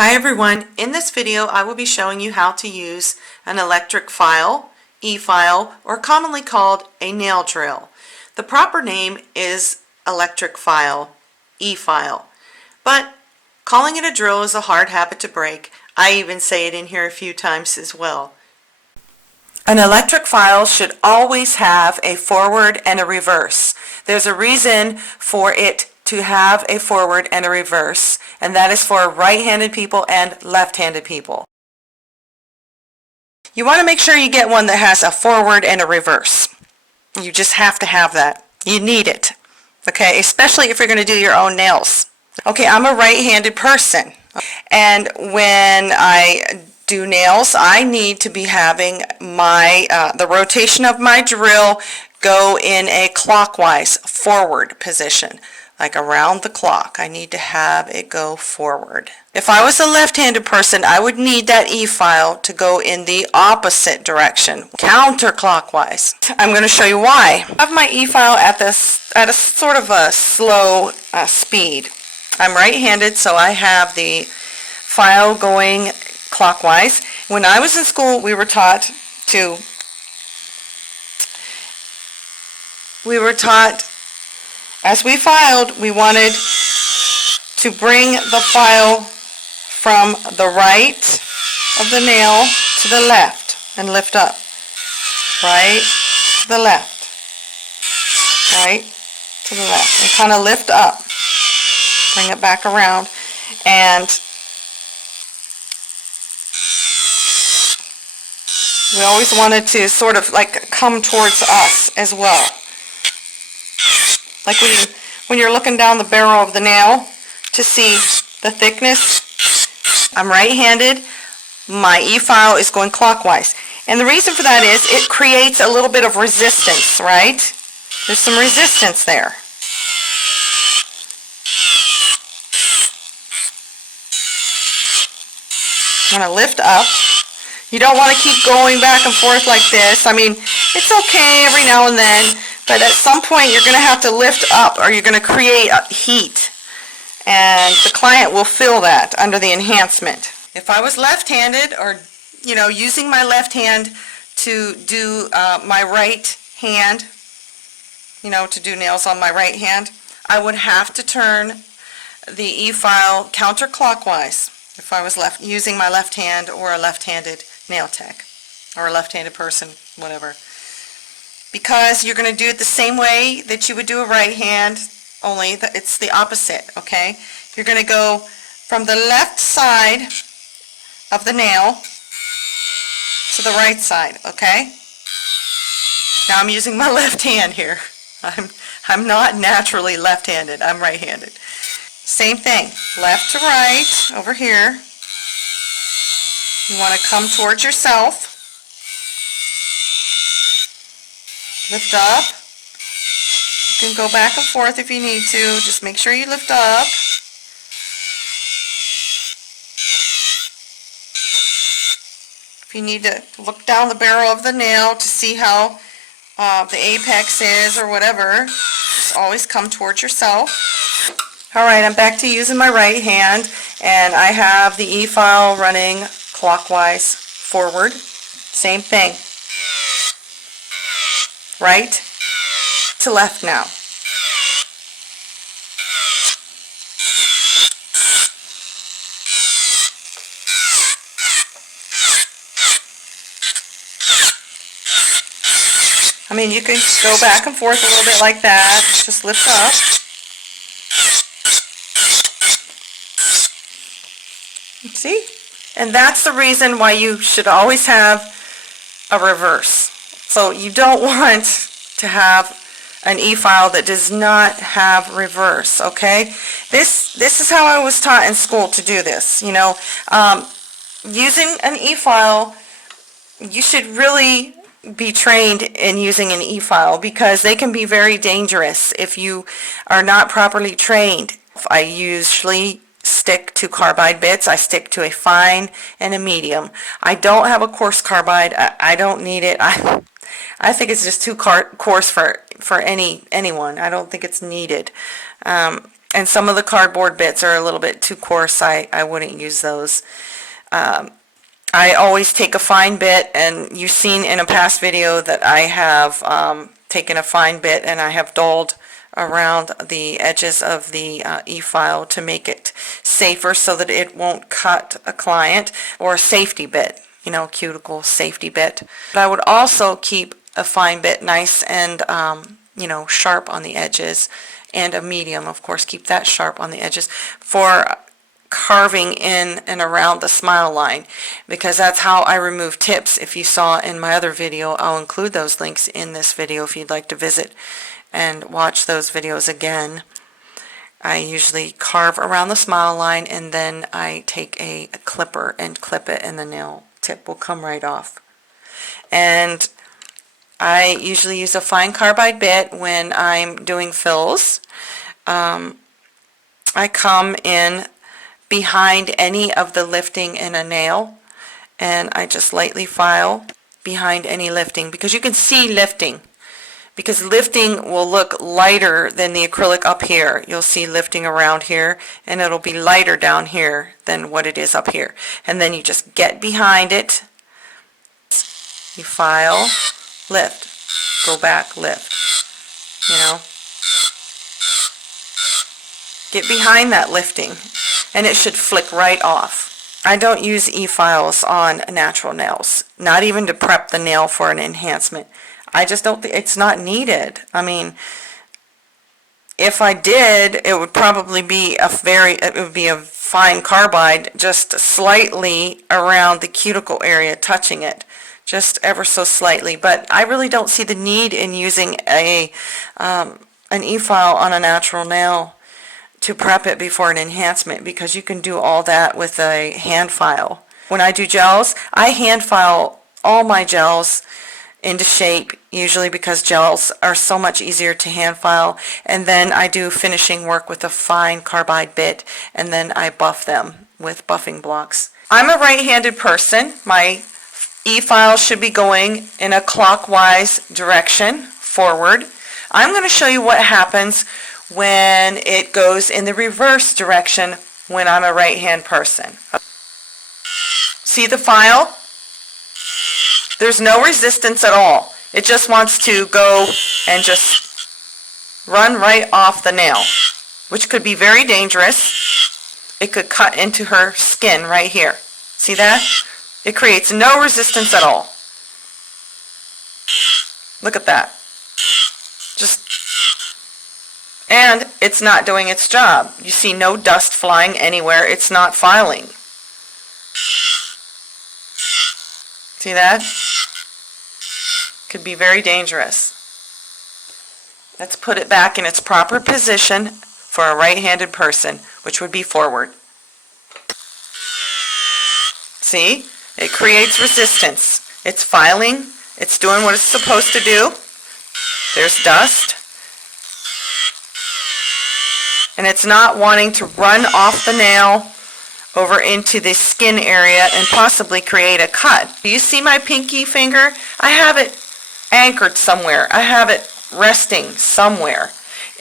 Hi everyone, in this video I will be showing you how to use an electric file, e-file, or commonly called a nail drill. The proper name is electric file, e-file, but calling it a drill is a hard habit to break. I even say it in here a few times as well. An electric file should always have a forward and a reverse. There's a reason for it to have a forward and a reverse, and that is for right-handed people and left-handed people. You want to make sure you get one that has a forward and a reverse. You just have to have that. You need it, okay, especially if you're going to do your own nails. Okay, I'm a right-handed person, and when I do nails, I need to be having my the rotation of my drill go in a clockwise forward position, like around the clock. I need to have it go forward. If I was a left-handed person, I would need that e-file to go in the opposite direction, counterclockwise. I'm going to show you why. I have my e-file at a sort of a slow speed. I'm right-handed, so I have the file going clockwise. When I was in school, we were taught as we filed, we wanted to bring the file from the right of the nail to the left and lift up. Right to the left. Right to the left. And kind of lift up. Bring it back around. And we always wanted to sort of like come towards us as well. Like when you're looking down the barrel of the nail to see the thickness. I'm right-handed. My e-file is going clockwise. And the reason for that is it creates a little bit of resistance, right? There's some resistance there. You want to lift up. You don't want to keep going back and forth like this. I mean, it's okay every now and then, but at some point you're going to have to lift up or you're going to create heat. And the client will feel that under the enhancement. If I was left-handed or, using my left hand to do my right hand, to do nails on my right hand, I would have to turn the e-file counterclockwise if I was using my left hand or a left-handed nail tech or a left-handed person, whatever. Because you're going to do it the same way that you would do a right hand, only it's the opposite, okay? You're going to go from the left side of the nail to the right side, okay? Now I'm using my left hand here. I'm not naturally left-handed, I'm right-handed. Same thing, left to right over here. You want to come towards yourself. Lift up. You can go back and forth if you need to. Just make sure you lift up. If you need to look down the barrel of the nail to see how the apex is or whatever, just always come towards yourself. Alright, I'm back to using my right hand, and I have the e-file running clockwise forward. Same thing. Right to left now. I mean, you can go back and forth a little bit like that. Just lift up. See? And that's the reason why you should always have a reverse. So you don't want to have an e-file that does not have reverse, okay? This is how I was taught in school to do this, using an e-file, you should really be trained in using an e-file because they can be very dangerous if you are not properly trained. I usually stick to carbide bits. I stick to a fine and a medium. I don't have a coarse carbide. I don't need it. I think it's just too coarse for anyone. I don't think it's needed. And some of the cardboard bits are a little bit too coarse. I wouldn't use those. I always take a fine bit, and you've seen in a past video that I have taken a fine bit and I have dulled around the edges of the e-file to make it safer so that it won't cut a client, or a safety bit, you know, cuticle safety bit. But I would also keep a fine bit nice and you know, sharp on the edges, and a medium, of course, keep that sharp on the edges for carving in and around the smile line, because that's how I remove tips. If you saw in my other video, I'll include those links in this video if you'd like to visit and watch those videos again. I usually carve around the smile line, and then I take a clipper and clip it, and the nail tip will come right off. And I usually use a fine carbide bit when I'm doing fills. I come in behind any of the lifting in a nail, and I just lightly file behind any lifting, because you can see lifting, because lifting will look lighter than the acrylic up here. You'll see lifting around here, and it'll be lighter down here than what it is up here. And then you just get behind it, you file, lift, go back, lift, you know. Get behind that lifting, and it should flick right off. I don't use e-files on natural nails, not even to prep the nail for an enhancement. I just don't think it's not needed. I mean, if I did, it would probably be a fine carbide, just slightly around the cuticle area, touching it, just ever so slightly. But I really don't see the need in using an e-file on a natural nail to prep it before an enhancement, because you can do all that with a hand file. When I do gels, I hand file all my gels into shape, usually, because gels are so much easier to hand file. And then I do finishing work with a fine carbide bit, and then I buff them with buffing blocks. I'm a right-handed person. My e-file should be going in a clockwise direction forward. I'm going to show you what happens when it goes in the reverse direction when I'm a right-hand person. See the file? There's no resistance at all. It just wants to go and just run right off the nail, which could be very dangerous. It could cut into her skin right here. See that? It creates no resistance at all. Look at that. And it's not doing its job. You see no dust flying anywhere. It's not filing. See that? Could be very dangerous. Let's put it back in its proper position for a right-handed person, which would be forward. See? It creates resistance. It's filing. It's doing what it's supposed to do. There's dust. And it's not wanting to run off the nail over into the skin area and possibly create a cut. Do you see my pinky finger? I have it anchored somewhere. I have it resting somewhere.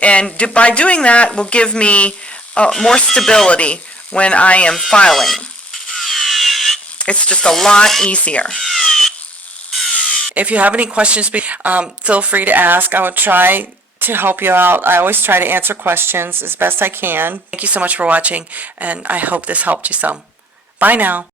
And by doing that will give me more stability when I am filing. It's just a lot easier. If you have any questions, feel free to ask. I will try to help you out. I always try to answer questions as best I can. Thank you so much for watching, and I hope this helped you some. Bye now.